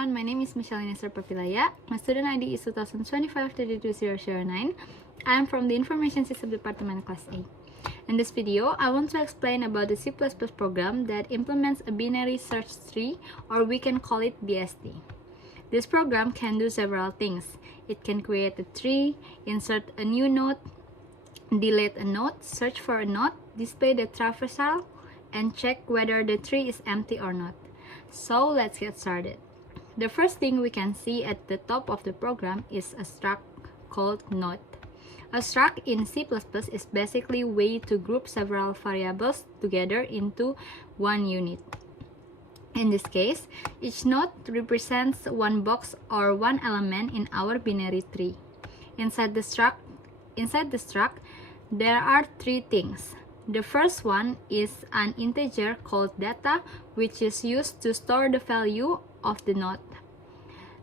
everyone, my name is Michelle Papilaya. My student ID is 2025-32009. I am from the Information System Department Class A. In this video, I want to explain about the C++ program that implements a binary search tree, or we can call it BST. This program can do several things. It can create a tree, insert a new node, delete a node, search for a node, display the traversal, and check whether the tree is empty or not. So let's get started. The first thing we can see at the top of the program is a struct called node. A struct in C++ is basically a way to group several variables together into one unit. In this case, each node represents one box or one element in our binary tree. Inside the struct, there are three things. The first one is an integer called data, which is used to store the value of the node.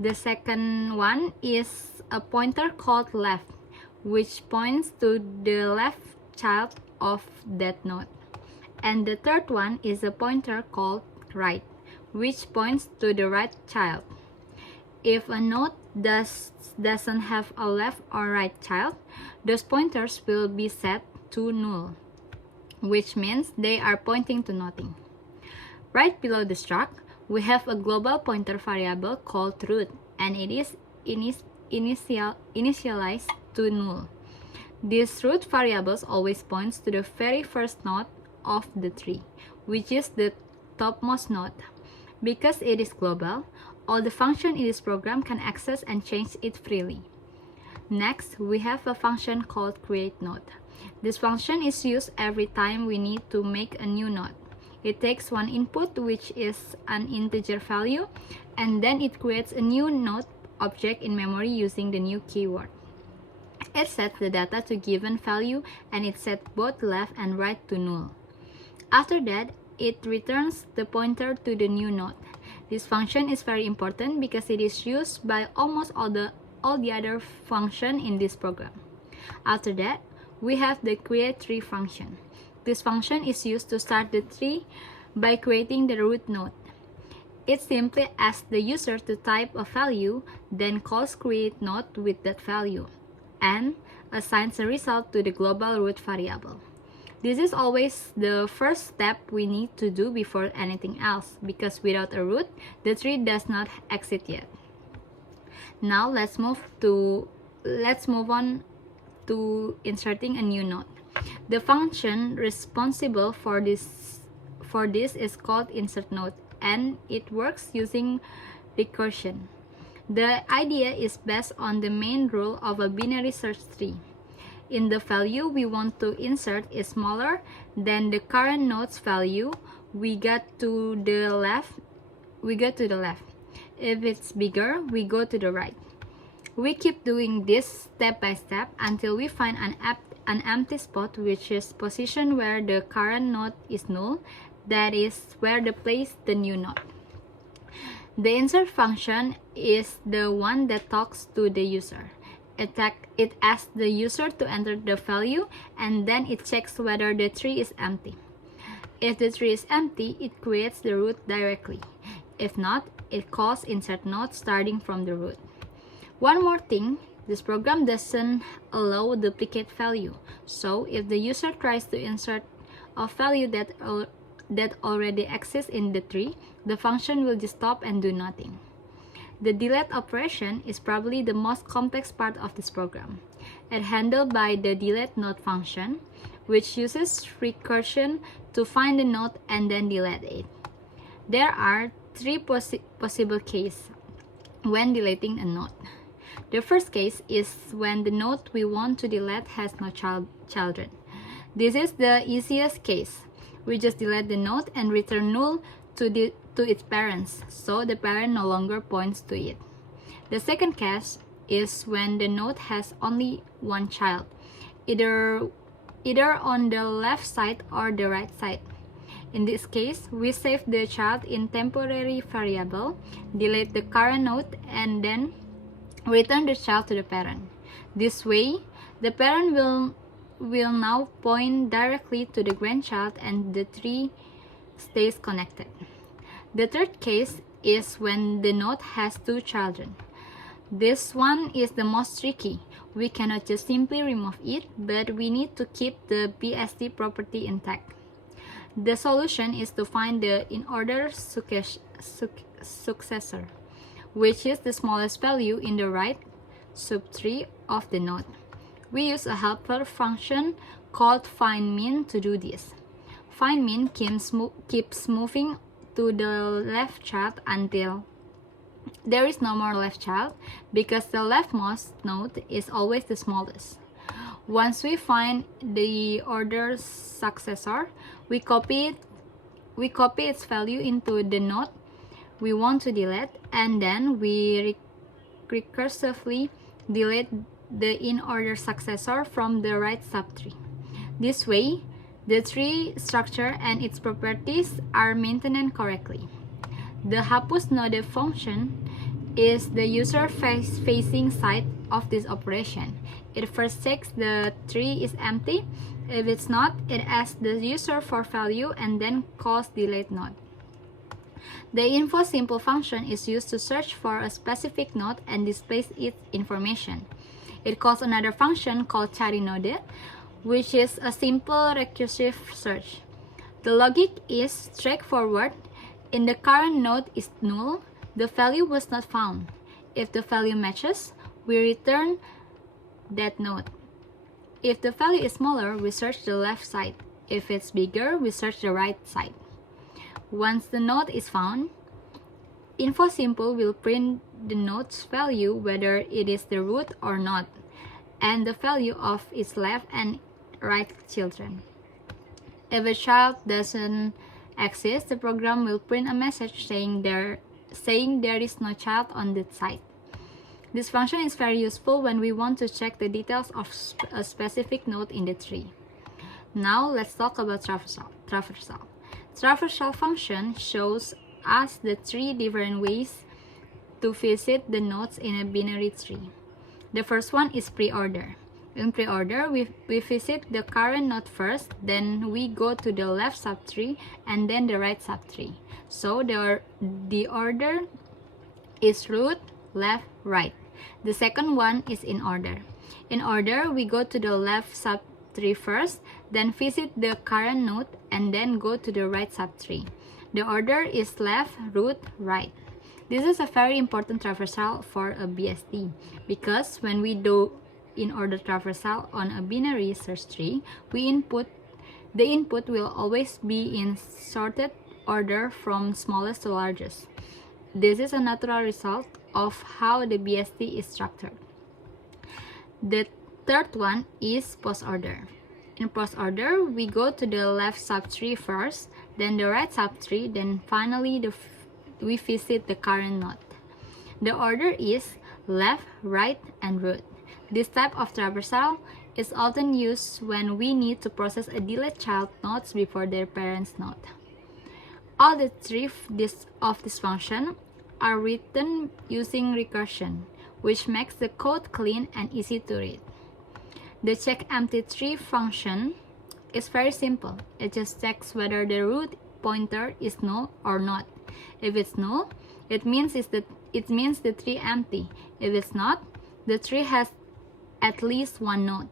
The second one is a pointer called left, which points to the left child of that node. And the third one is a pointer called right, which points to the right child. If a node doesn't have a left or right child, those pointers will be set to null, which means they are pointing to nothing. Right below the struct, we have a global pointer variable called root, and it is initialized to null. This root variable always points to the very first node of the tree, which is the topmost node. Because it is global, all the functions in this program can access and change it freely. Next, we have a function called createNode. This function is used every time we need to make a new node. It takes one input, which is an integer value, and then it creates a new node object in memory using the new keyword. It sets the data to given value, and it sets both left and right to null. After that, it returns the pointer to the new node. This function is very important because it is used by almost all the other functions in this program. After that, we have the createTree function. This function is used to start the tree by creating the root node. It simply asks the user to type a value, then calls createNode with that value, and assigns a result to the global root variable. This is always the first step we need to do before anything else, because without a root, the tree does not exist yet. Now let's move on to inserting a new node. The function responsible for this is called insertNode, and it works using recursion. The idea is based on the main rule of a binary search tree. If the value we want to insert is smaller than the current node's value, we go to the left. If it's bigger, we go to the right. We keep doing this step by step until we find an empty spot, which is position where the current node is null. That is where to place the new node. The insert function is the one that talks to the user. It asks the user to enter the value, and then it checks whether the tree is empty. If the tree is empty, it creates the root directly. If not, it calls insertNode starting from the root. One more thing, this program doesn't allow duplicate value. So if the user tries to insert a value that already exists in the tree, the function will just stop and do nothing. The delete operation is probably the most complex part of this program. It's handled by the deleteNode function, which uses recursion to find the node and then delete it. There are three possible cases when deleting a node. The first case is when the node we want to delete has no children. This is the easiest case. We just delete the node and return null to its parents, so the parent no longer points to it. The second case is when the node has only one child, either on the left side or the right side. In this case, we save the child in temporary variable, delete the current node, and then return the child to the parent. This way, the parent will now point directly to the grandchild and the tree stays connected. The third case is when the node has two children. This one is the most tricky. We cannot just simply remove it, but we need to keep the BST property intact. The solution is to find the in-order successor, which is the smallest value in the right subtree of the node. We use a helper function called findMin to do this. FindMin keeps moving to the left child until there is no more left child, because the leftmost node is always the smallest. Once we find the order successor, we copy its value into the node we want to delete, and then we recursively delete the in-order successor from the right subtree. This way, the tree structure and its properties are maintained correctly. The hapus node function is the user-facing side of this operation. It first checks the tree is empty. If it's not, it asks the user for value and then calls delete node. The info simple function is used to search for a specific node and displays its information. It calls another function called cari node, which is a simple recursive search. The logic is straightforward. In the current node is null, the value was not found. If the value matches, we return that node. If the value is smaller, we search the left side. If it's bigger, we search the right side. Once the node is found, InfoSimple will print the node's value whether it is the root or not, and the value of its left and right children. If a child doesn't exist, the program will print a message saying there is no child on that side. This function is very useful when we want to check the details of a specific node in the tree. Now let's talk about traversal. Traversal function shows us the three different ways to visit the nodes in a binary tree. The first one is pre-order. In pre-order, we visit the current node first, then we go to the left subtree and then the right subtree. So the order is root, left, right. The second one is in order. In order, we go to the left subtree first, then visit the current node and then go to the right subtree. The order is left, root, right. This is a very important traversal for a BST because when we do in-order traversal on a binary search tree, the input will always be in sorted order from smallest to largest. This is a natural result of how the BST is structured. The third one is post-order. In post-order, we go to the left subtree first, then the right subtree, then finally we visit the current node. The order is left, right, and root. This type of traversal is often used when we need to process a delete child nodes before their parent's node. All the three of this function are written using recursion, which makes the code clean and easy to read. The checkEmptyTree function is very simple. It just checks whether the root pointer is null or not. If it's null, it means the tree empty. If it's not, the tree has at least one node.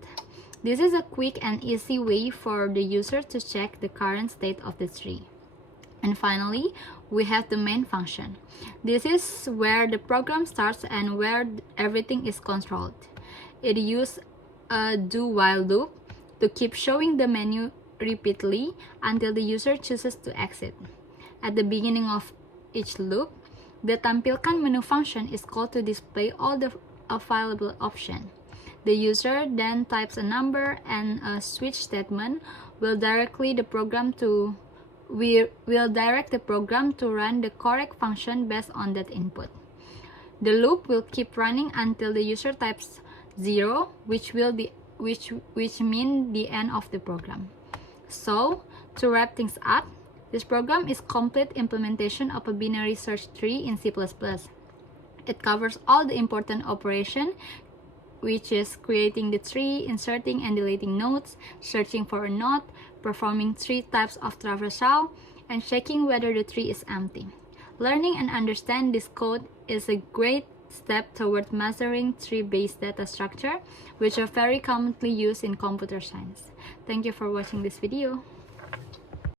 This is a quick and easy way for the user to check the current state of the tree. And finally, we have the main function. This is where the program starts and where everything is controlled. It uses a do-while loop to keep showing the menu repeatedly until the user chooses to exit. At the beginning of each loop, the tampilkan menu function is called to display all the available options. The user then types a number and a switch statement will direct the program to run the correct function based on that input. The loop will keep running until the user types 0, which means the end of the program. So, to wrap things up, this program is complete implementation of a binary search tree in C++. It covers all the important operations, which is creating the tree, inserting and deleting nodes, searching for a node, performing three types of traversal, and checking whether the tree is empty. Learning and understand this code is a great step toward mastering tree-based data structure, which are very commonly used in computer science. Thank you for watching this video.